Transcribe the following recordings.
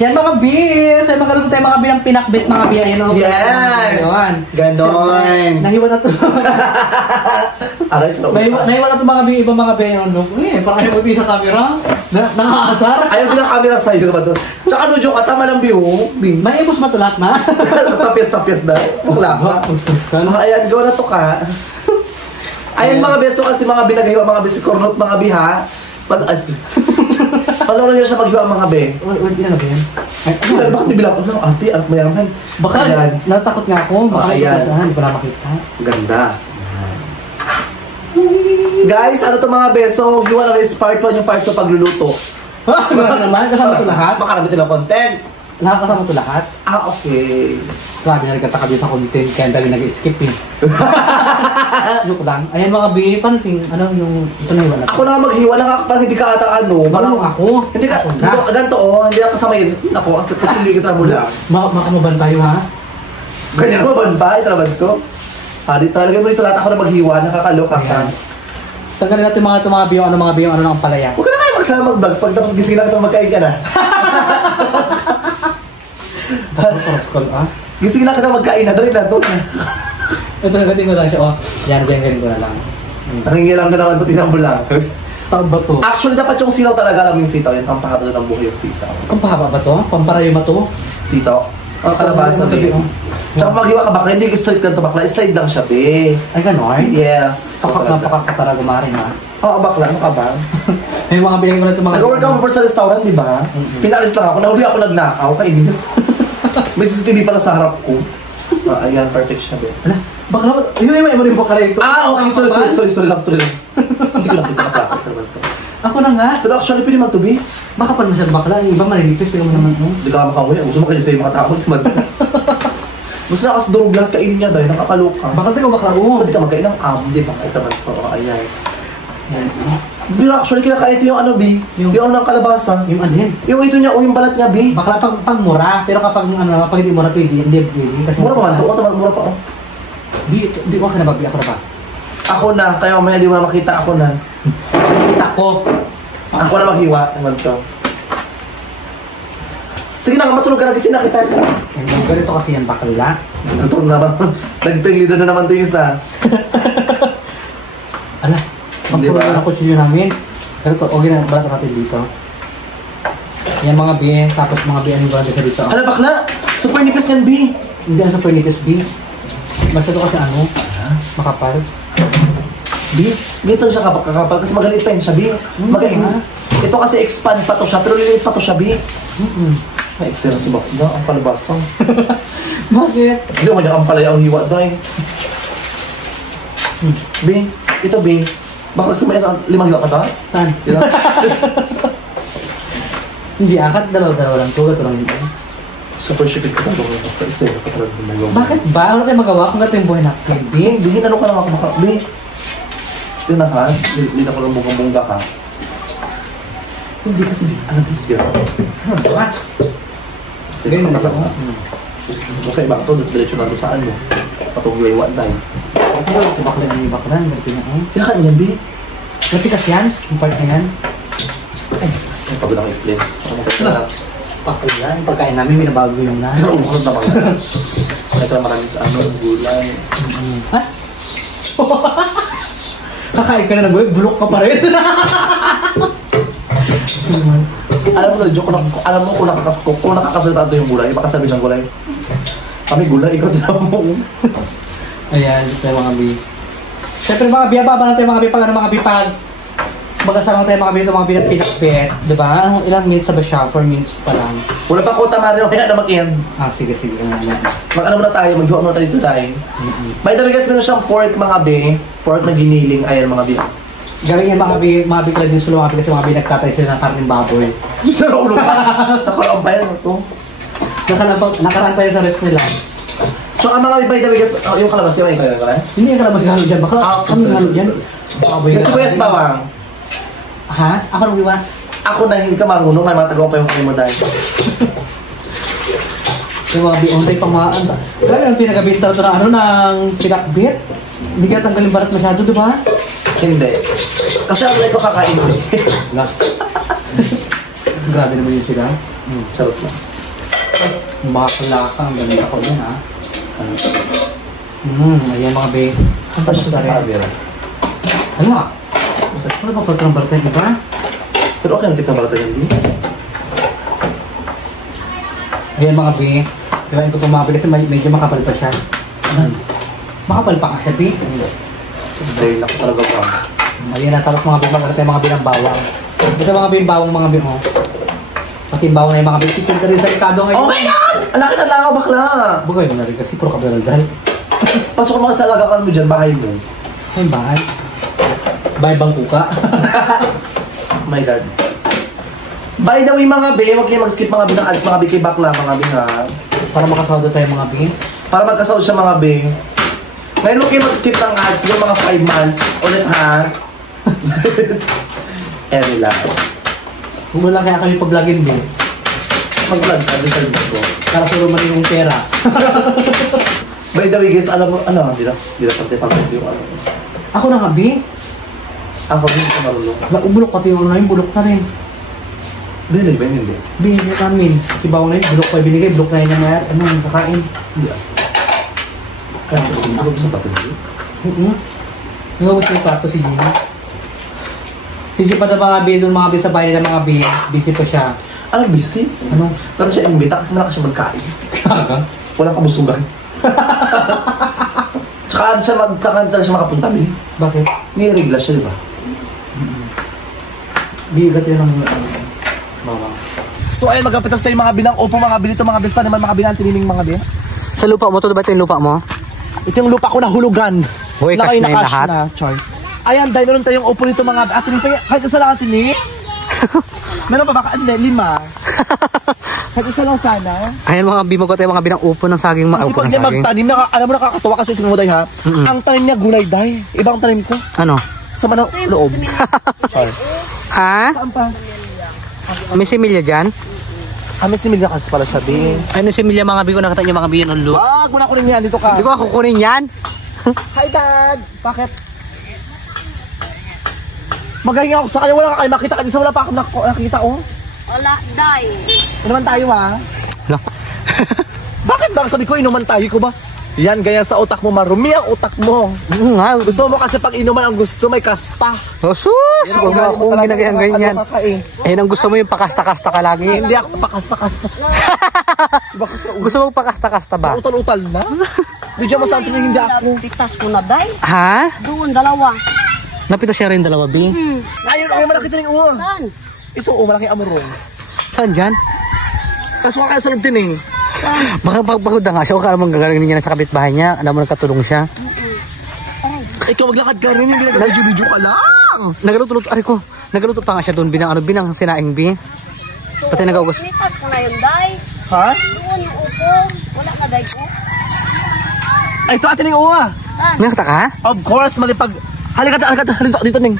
Yan mga bis! Ay magaluto tayo mga bilang pinakbit mga bi. Ayan o. Yes! Ganon! Nahiwa na to. Aray, slow. Nahiwa na to mga bi. Ibang mga bi. Parang ayaw magti sa camera. Nakakaasar. Ayaw din ang camera sa'yo naman to. Tsaka no, joke, atama lang biho. May ibos matulat na. Tapyas na. Wala ka. Ayan, gawa na to ka. Ayan mga beso kasi mga binagahiwa, mga bisikornot, mga biha. Palaro niya siya maghiwa mga be. Hindi na ba yan? Bakit nibilang ko lang? Ate, anak mayaman. Baka natakot nga ako. Baka hindi ko na makita. Ganda. Guys, ano to mga beso? Hiwa na is part 1 yung part 2 pagluluto. Ano naman? Kasama ito lahat? Baka namin ito content. Nakakasama ito lahat? Okay. Grabe na nagkataka din sa content kaya dali nag-skip eh. Joke lang. Ayan mga bi, paano ano yung ito na hiwa na? Ako na maghiwa lang parang hindi ka ata ano. Marunong ako. Hindi ka, ganito hindi ako kasama yun. Ako, hindi kita mula. Makamuban tayo ha? Ganyan mo, ban ba? Italabad ko. Di talaga mo dito lahat ako na maghiwa, nakakaloka ka. Tanggalin natin mga biyong ano ng palaya. Huwag ka na kayo magsama mag-vlog pag tapos gising lang ito magkain ka na. Gising lang kita magkain na, dali na ito. Ito, gating ko lang siya. Oh, yan, galing ko na lang. Nakingi lang na naman ito, tinambo lang. Tawag ba to? Actually, dapat yung sitaw talaga alam yung sitaw. Yung pampahaba doon ng buhay yung sitaw. Pampahaba ba to? Pamparayuma to? Sitaw? Ang kalabasa ba yun? Tsaka maghiwa ka bakla, hindi straight ka ito bakla. Slide lang siya, be. Ay, gano'n? Yes. Napakatara gumarin ha? Oo, bakla. Ano ka ba? May mga bilhin ko na ito mga... Nag-work ako sa restaurant, di ba? Pinalis lang ako. Nahuli ako nagnakaw. Kainis. May CCTV pala sa harap ko. Ayan, perfect siya, be. Ala, bakla, yun yung memory mo ka rin ito. Okay. Sorry lang. Hindi ko nakita nakakit naman ito. Ako na nga. Pero actually, pwede man to, be. Baka pa naman bakla. Yung ibang malilipis, tingnan mo naman. Hindi ka makamuya. Gusto mo kayo sa'yo mga tao. Gusto na kasi durog lahat kainin niya dahil nakakaloka. Bakit ikaw bakla? Pwede ka magkain ng di ba? Ito man ito. Ayan. Pero actually, kinakain ito yung ano, B? Yung ng kalabasa. Yung ano yun? Yung ito niya o yung balat niya, B? Bakla pag mura. Pero kapag hindi mura, pwede. Hindi pwede. Mura pa man ito. Mura pa, oh. Di ko na ba? Ako na ba? Ako na. Kaya mamaya di mo na makita. Ako na. Nakita ko. Ako na maghiwa. Naman ito. Sige na, matulog ka na kasi nakita ka. Ganito kasi yan bakla. Natulog na ba? Nag-pringlido na naman ito yung isa. Ala, Di ba? magpulog na kutsilyo namin. Ganito, okay na, balat natin dito. Yan mga B, tapos mga B, anong balat ka dito? Ala, bakla! Super nipis yan, B! Hindi ang super nipis B. Basta ito kasi ano, makapal. B? Dito siya kakapal kasi magalit pa yun siya, B. Magaling. Ito kasi expand pa to siya, pero liliit pa to siya, B. May excellent si bakla, ang palabasang. Bakit? Hindi mo niya ang palaya ang hiwa dahil. B, ito B. Baka gusto mo yan, 5 hiwa ka ta? Saan? Hindi akat, dalawa lang. Tugat lang dito. Super shipit ka sa mga bakla. Isa yung kapatid mo yung... Bakit ba? Ano tayo magawa kung natin yung buhay natin? B, ano ka naman kumaka? B, ito na ha, hindi na ko lang bunga-bunga ka. Hindi kasi, ano ba siya? What? Sige, nakakata. Kung sa ibang ito, diretso na doon saan mo. Patugyo-iwan tayo. Ito bakla yung bakla. Kinakain mo yan, B? Matikas yan? Yung part na yan? Ay, pagod ang explain. Bakla yan. Yung pagkain namin, minabago yung na. Pero umukot naman. Ito na maraming sa gulay. Ha? Kakain ka na ng gulay, bulok ka pa rin. Alam mo na, joke, alam mo kung nakakasalita ito yung gulay, baka sabi ng gulay. Kami gulay, ikaw din mo. Ayan, ito yung mga B. Siyempre mga B, baba natin mga B pag ano mga B pag magkasal lang tayo mga B ito mga B na pinakbet. Diba? Anong ilang minutes ba siya? 4 minutes pa lang. Wala pa kota nga rin, kaya na mag-end. Sige. Mag-ano muna tayo, mag-hiwa muna tayo dito tayo. By the way guys, meron siyang pork mga B. Pork na giniling, ayan mga B. Galing yung mga B ka din sila mga B kasi mga B nagtatay sila ng karning baboy. Sa ulo ka! Nakaraan pa yan ito. Nakaraan tayo sa rest nila. So ang mga by the way guys, yung kalabas yun, yung kalabas? Hindi yung kalabas galo dyan. Baka kami galo dyan. Kasi ko yes, bawang. Ha? Ako nang iwan? Ako na hindi ka marunong, may matagaw pa yung kami mo dahil. Yung mga B-on-tay pang mga anta. Grabe ang pinagabintal ito na ano ng pinakbit. Hindi ka tanggalin barat masyado, di ba? Hindi. Kasi ako ko kakain mo eh. Grabe naman yun sila. Charot lang. Bakla ka. Ang ganda ko dun, ha? Ayan mga be. Ang pa siya sa camera. Hala. Ano ba pagkang bartay, di ba? Pero okay lang kita balata yan, di? Ayan mga be. Kaya ito pumabili kasi medyo makapal pa siya. Makapal pa ka siya, be. Dahil ako talaga ba? Ayan na, tapos mga be, magkakatay mga be ng bawang. Ito mga be, yung bawang mga be, oh. Pati yung bawang na yung mga be. Sitin ka rin sa ikado ngayon. Oh my God! Ang laki na lang ako, bakla! Bugay mo na rin kasi puro kaberal dahil. Pasok mo sa alagaan mo dyan, bahay mo. Ay, bahay. Bahay bang kuka? Oh my God. By the way mga be, huwag kayo mag-skip mga be ng ads, mga be kay bakla, mga be ha. Para makasawdo tayo mga be. Para magkasahod siya mga be. Ngayon huwag kayo mag-skip ng ads, yung mga 5 months. Ulit ha. Relax. Kung wala kaya kami pag-login be. Mag-vlog ka, decide mo ko. Para puro man yung pera. By the way guys, alam mo, ano, hindi na pantay yung ano. Ako na nga be. Ako din ko marunong. Bulok pati yung namin, bulok na rin. Binili ba yun, hindi? Binigay namin. Ibaw na yun, bulok pa binigay, bulok na yun na ano, kakain. Hindi ah. Kaya ako sa patuloy. Nagawin siya yung plato si Gina. Hindi pa na mga be doon mga be sa bahay na mga be. Busy pa siya. Ano, busy? Ano? Pero siya imbita kasi malakas siya magkain. Kaga? Walang kabusugan. Tsaka siya magkakanta siya makapunta, be. Bakit? Nirigla siya, di ba? Bigat yun ang bawang. So ayun, magkapitas tayo mga binang opo, mga binito, mga besta naman, mga binang tinining mga bin. Sa lupa mo, to ba ito yung lupa mo? Ito yung lupa ko na hulugan. Hoy, Na cash kayo na yung lahat? na, Char. Ayan, dahil meron tayong opo nito mga atin nito. Kahit isa lang atin eh. Meron pa baka? Hindi, 5. Kahit isa lang sana. Ayan mga bimagot tayo mga binang upo ng saging Kasi pag niya magtanim, alam mo nakakatawa kasi sa mga ha. Ang tanim niya gulay day. Ibang tanim ko. Ano? Sa manang loob. Char. Ha? Saan pa? May similya dyan? May similya kasi pala siya, din. Ano similya mga bigo? Nakita niyo mga bigo ng lupa? Wag mo na kunin yan. Dito ka. Hindi ko ako kukunin yan. Hi, Dad! Bakit? Magaling ako sa kanya. Wala ka kayo makita. Kanisa wala pa ako nakita, oh. Wala, day. Inuman tayo, ha? Hala. Bakit ba? Sabi ko, inuman tayo ko ba? Yan, ganyan sa utak mo. Marumi ang utak mo. Gusto mo kasi pag inuman ang gusto, may kasta. Oh, sus! Huwag mo akong ginagayang ganyan. Eh, nang gusto mo yung pakasta-kasta ka lagi. Hindi ako pakasta-kasta. Gusto mo pakasta-kasta ba? Utal-utal na? Bigyan mo sa atin hindi ako. Titas ko na, day. Ha? Doon, dalawa. Napito siya rin dalawa, Bing. Ayun, may malaki tining uwa. Saan? Ito, malaki amurong. Saan dyan? Kaso kaya sa tining. Baka pagpagod na nga siya o kaya mong gagaling niya na sa kapitbahay niya. Alam mo nagkatulong siya. Ikaw maglakad ka rin, hindi nag-video ka lang. Nagaluto pa nga siya doon, binang sinaing, Bing. Pati nag-augas. Titas ko na yun, day. Ha? Doon yung upo. Wala na, day ko. Ay, ito atin yung uwa. Saan? May nakita ka? Of course, malipag. Halika dito, Ning.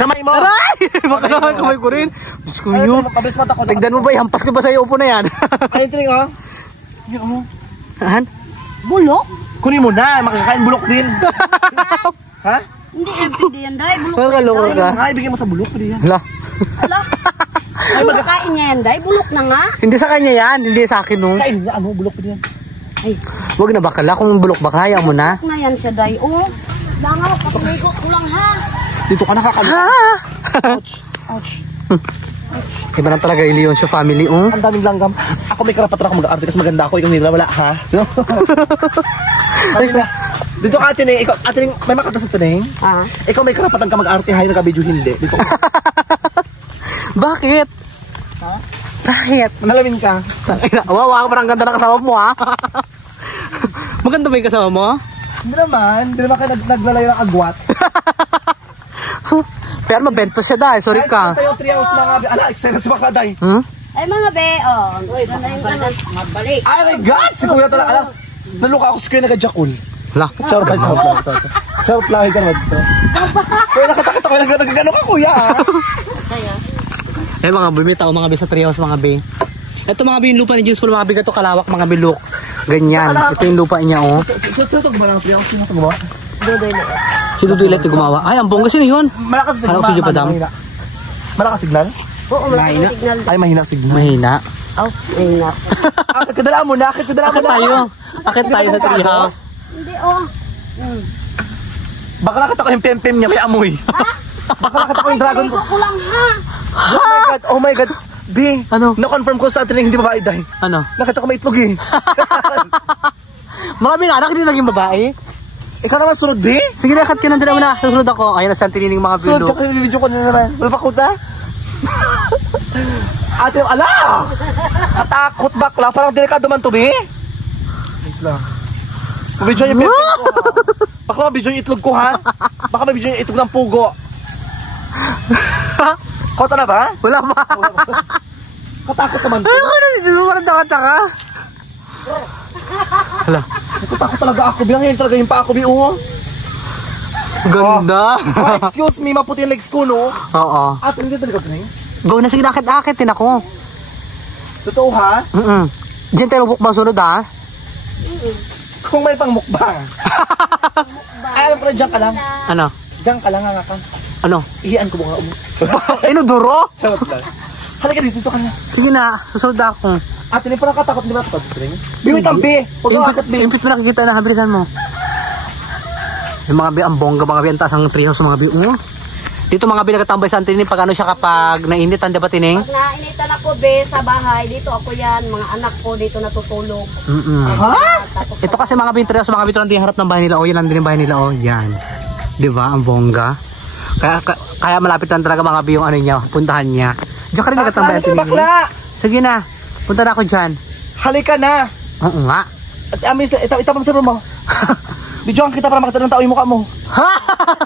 Kamay mo. Aray! Baka naman kamay ko rin. Diyos ko yun. Pabilis mata ko. Tignan mo ba, hampas ko ba sa'yo upo na yan? Ayun, tining, oh. Yun, oh. Saan? Bulok? Kunin mo na, makakain bulok din. Ha? Hindi yan, day. Bulok Wala na yan, kaloko day. ka. Nga, ibigay mo sa bulok. Hindi yan. Hala. Wala. Ay, magkain niya yan, day. Bulok na nga. Hindi sa kanya yan, hindi sa akin no. Kain niya, ano, bulok din yan. Ay, Huwag na bakala, kung bulok bakla, hayaan mo na. bulok na yan siya, day. Oo. Langaw, kapaligot ko lang, ha? Dito ka nakakalit. Ha? Ouch. Ouch. Iba na talaga yung Leoncio family, oh. Ang daming langgam. Ako may karapatan ako mag-arte kasi maganda ako. Ikaw nila, wala, ha? Dito ka, Tining. Ikaw, Tining, may makata sa Tining. Ah. Ikaw may karapatan ka mag-arte, hay, nag-video hindi. Dito ka. Bakit? Ha? Bakit? Manalamin ka. Wow, parang ganda na kasama mo, ha? Maganda ba yung kasama mo? Hindi naman kayo naglalayo ng agwat. Pero mabento siya dahil, sorry ka. Tayo 3 hours mga ala, excellence mga kaday. Hmm? Ay, mga be, oh. Ganda yung kanan. Magbalik. Oh my God! Si Kuya talaga, ala. Naluka ako si Kuya nag-jakul. Hala. Charot lang ka naman. Kuya, nakita ko nagagano ka, Kuya. Eh, mga bumitaw, mga sa treehouse, mga be. Ito mga be, yung lupa ni James Paul, mga be, ito kalawak, mga be, look. Ganyan. Ito yung lupa niya, oh. Sino ito gumawa ng 3 hours? Sino ito gumawa? Si Dudulet yung gumawa. Ay, ang bongga, sino yun? Malakas signal. Ano si Jupadam? Malakas signal? Oo, mahina signal. Ay, mahina signal. Mahina. Oh, mahina. Akit ka dala mo na. Akit tayo sa tree house. Hindi, oh. Baka nakita ko yung pem-pem niya, may amoy. Baka nakita ko yung dragon ko. Ko lang, ha? Oh my God. B, Ano? na-confirm ko sa atin hindi babae dahil. Ano? Nakita ko may itlog eh. Marami na anak, hindi naging babae. Ikaw naman sunod, B? Sige na, cut ka ng dalawa na. Susunod ako. Ayun na sa tinining mga Sunod bilo. ka kasi video ko na naman. Wala pa kuta? Ate, ala! Katakot bakla. Parang delikado man to, B? Wait lang. Mabidyo yung pepin ko, ha? Bakla, mabidyo yung itlog ko, ha? Baka mabidyo yung itlog ng pugo. Kota na ba? Wala ba? Katakot naman to. Ano? Hindi mo parang taka-taka. Hala. Natatakot talaga ako. Bilang yun talaga yung pa ako, B, oh. Ganda. Oh, excuse me, maputi yung legs ko, no? Oo. At hindi talaga ito, Go na, sige, akit-akitin ako. Totoo, ha? Diyan tayo mukbang sunod, ha? Kung may pang mukbang. Ay, alam ko na, dyan ka lang. Ano? Dyan ka lang, nga ka. Ano? Ihian ko mga Inuduro? Charot lang. Halika dito ka na. Sige na, susunod ako. Ate, hindi pa nakatakot, di ba? Biwit ang B. Huwag ka akit, B. Impit mo nakikita na, habilisan mo. Yung mga bi, ang bongga, mga bi, ang taas ang treehouse, mga bi. Dito mga bi, nagtatambay sa antinin, pag ano siya kapag nainitan, diba tining? Pag nainitan ako, be, sa bahay, dito ako yan. Mga anak ko dito natutulog. Ha? Tapos, Ito kasi mga bi, treehouse, mga bi, ito nandun yung harap ng bahay nila. O, yan nandun yung bahay nila. O, yan. Diba, ang bongga. Kaya malapit lang talaga mga bi yung ano niya, puntahan niya. Diyan ka rin nagtatambay ang tining. Bakla! Sige na, punta na ako dyan. Halika na. Oo nga. At amis, itapang sa room mo. Bidyoan kita para makita ng tao yung mukha mo. Ha?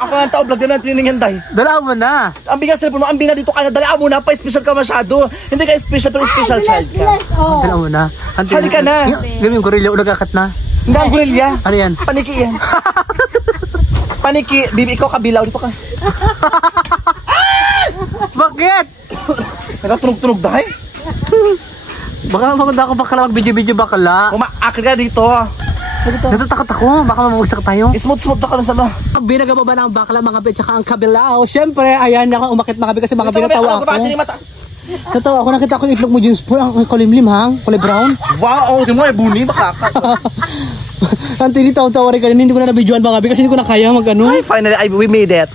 Ako ng tao, vlog na natin yung henday. Dala mo na. Ambing nga cellphone mo, ambing na dito ka na. Dala mo na, pa-special ka masyado. Hindi ka special, pero special child ka. oh. Dala mo na. Halika na. Gawin yung gorilya, nagakat na. Hindi ang gorilya. Ano yan? Paniki yan. Paniki. Bibi, ikaw kabilaw. Dito ka. Bakit? Nagatunog-tunog dahil. Baka maganda ako bakala, mag-video-video bakala. Umaakit ka dito. Natatakot ako, baka mamagsak tayo. Smooth-smooth na ka lang sana. Binagababa ng bakla mga bet, tsaka ang kabilao. Siyempre, ayan ako umakit mga bet kasi mga binatawa ako. Natawa ako, nakita ko yung itlog mo, James Paul, ang kulimlim hang, kulay brown. Wow, tingnan mo, ay buni, makaka. Ang tinitaw-tawa rin kanina, hindi ko na nabidyoan mga bet kasi hindi ko na kaya mag-ano. Ay, finally, we made it.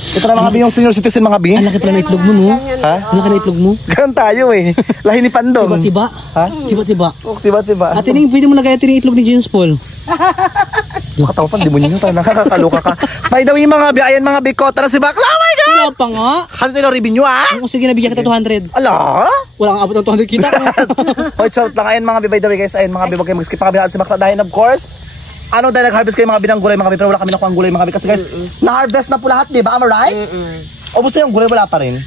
Ito na mga yung senior citizen mga bi. Ang laki pala na itlog mo, no? Ha? Ang laki na itlog mo. Ganun tayo eh. Lahi ni Pandong. Tiba-tiba. Ha? Tiba-tiba. Oh, tiba-tiba. At tining, pwede mo lagay yung itlog ni James Paul. Makatawa pa, demonyo nyo tayo. Nakakaloka ka. By the way, mga bi, ayan mga bi ko. Tara si Bakla. Oh my God! Wala pa nga. Kasi tayo revenue ah. Kung sige, nabigyan kita 200. Ala? Wala kang abot ng 200 kita. Hoy, charot lang. Ayan mga bi, by the way guys. Ayan mga bi, wag kayo mag-skip mga bi si Bakla. Dahil of course, ano dahil nag-harvest kayo mga bi ng gulay mga bi. Pero wala kami nakuha ang gulay mga bi. Kasi guys, na-harvest na po lahat, di ba? Am I right? Ubus na yung gulay, wala pa rin.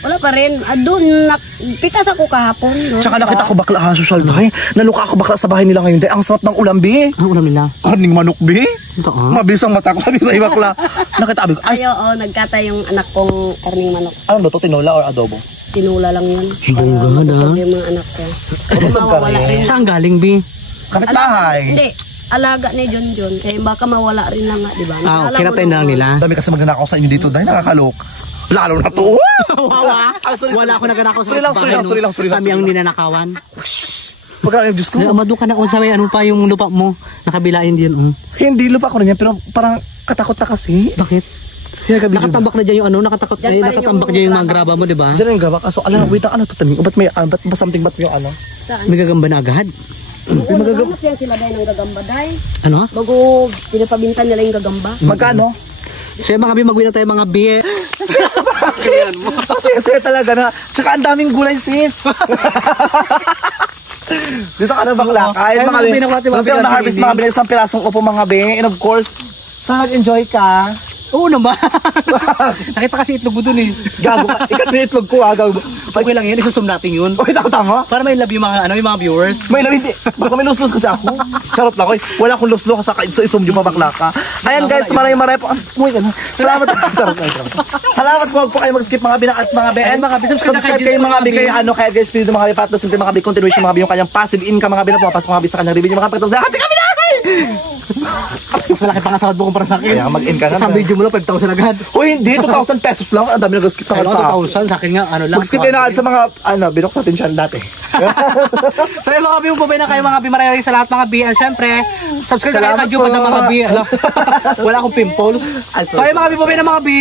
Wala pa rin. Doon, pitas ako kahapon. No? Tsaka nakita ko bakla ha, social dahil. Naluka ako bakla sa bahay nila ngayon. Dahil ang sarap ng ulam, bi. Ang ulam nila. Karning manok, bi. Ito Mabilis ang mata ko, sabi sa bakla. Nakita ko, ay, Ay, oo, nagkata yung anak kong karning manok. ano to, tinola or adobo? Tinula lang yun. Bongga na. Matutog yung mga anak ko. Busog ka Mawawala rin. Saan galing, Bi? Kapit-bahay. Hindi. Alaga ni John. Kaya baka mawala rin lang nga, di ba? Kinatay na lang nila. Dami kasi magnanakaw sa inyo dito dahil nakakalok. Lalo na to. Wawa. Sorry, Wala ako naganakaw sa Sorry lang, bahay, sorry lang, no? sorry lang. Kami ang ninanakawan. Pagka, Diyos ko. Umado ka na kung sabi, ano pa yung lupa mo? Nakabilain din. Hindi lupa ko rin yan, pero parang katakot na kasi. Bakit? Nakatambak na dyan yung ano, nakatakot Diyan pa rin nakatambak yung dyan yung mga graba. graba mo, di ba? Diyan yung graba. Kaso, alam, wait, ano to taning? Ba't may, ba't ba something ba't yung ano? Saan? May gagamba na agad. Oo, naghanap yan sila dahil ng gagamba dahil. Ano? Bago pinapabintan nila yung gagamba. Magkano? So yung mga bi, mag-win na tayo mga bi. Kasi talaga na. Tsaka ang daming gulay, sis. Dito ka na bakla. Kain mga bi. Dito na harvest mga bi. Isang pirasong upo mga bi. And of course, sana nag-enjoy ka. Oo naman. Nakita kasi itlog mo dun eh. Gago ka. Ikat na itlog ko ha. Gago. Okay lang yun, isusum natin yun. Okay, tama. Para may love yung mga, yung mga viewers. May hindi. Baka may luslos kasi ako. Charot lang ko. Wala akong luslo kasi isum nyo pa bakla ka. Ayan guys, maraming po. Umuwi ka na. Salamat. Charot lang. Salamat po. Huwag po kayo mag-skip mga binakats mga BN. Subscribe kayo mga bi kayo. Ano kaya guys, video mga bi patlas. Mga bi continuation mga bi yung kanyang passive income mga bi na pumapasok mga bi sa kanyang review. Mga pagkatapos. Hati kami na! Mas malaki pa nga sahod mo kumpara sa akin. Kaya mag-in ka na. Sa video mo lang, 5,000 agad. Uy, hindi, 2,000 pesos lang. Ang dami nag-skip na Kaya sa akin. 2,000, sa akin nga, ano lang. Mag-skip kayo na sa mga, binok natin siya dati. So yung mga bi, mababay na kayo mga bi, maraming sa lahat mga bi. And syempre, subscribe na kayo Salamat kay Jupad ng po. mga bi. Wala akong pimples. So yung mga bi, mababay na mga bi.